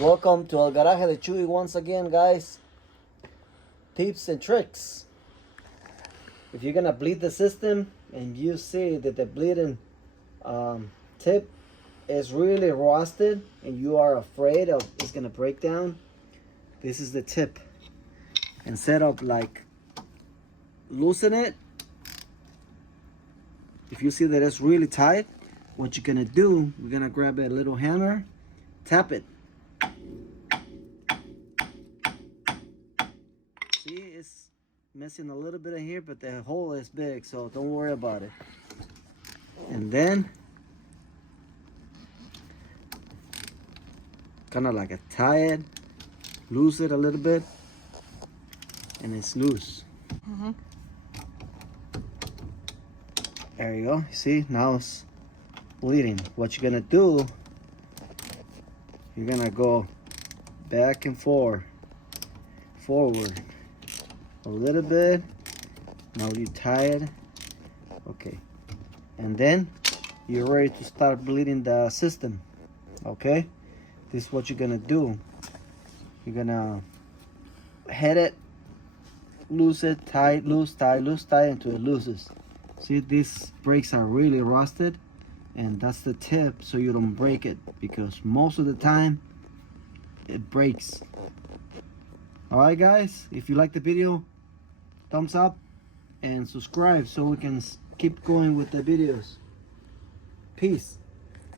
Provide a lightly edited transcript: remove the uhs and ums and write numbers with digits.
Welcome to El Garaje de Chuy once again, guys. Tips and tricks. If you're gonna bleed the system and you see that the bleeding tip is really rusted and you are afraid of it's gonna break down, this is the tip. Instead of like loosen it, if you see that it's really tight, what you're gonna do, we're gonna grab a little hammer, tap it. See, it's missing a little bit of here, but the hole is big, so don't worry about it. And then kind of like tie it, loose it a little bit, and it's loose. There you go. See, now it's bleeding. What you're gonna do, you're gonna go back and forward a little bit. Now you tie it. Okay, and then you're ready to start bleeding the system. Okay, this is what you're gonna do. You're gonna head it, loose it, tight, loose, tight, loose, tight until it looses. See, these brakes are really rusted, and that's the tip, so you don't break it, because most of the time it breaks. All right, guys, if you like the video, thumbs up and subscribe so we can keep going with the videos. Peace.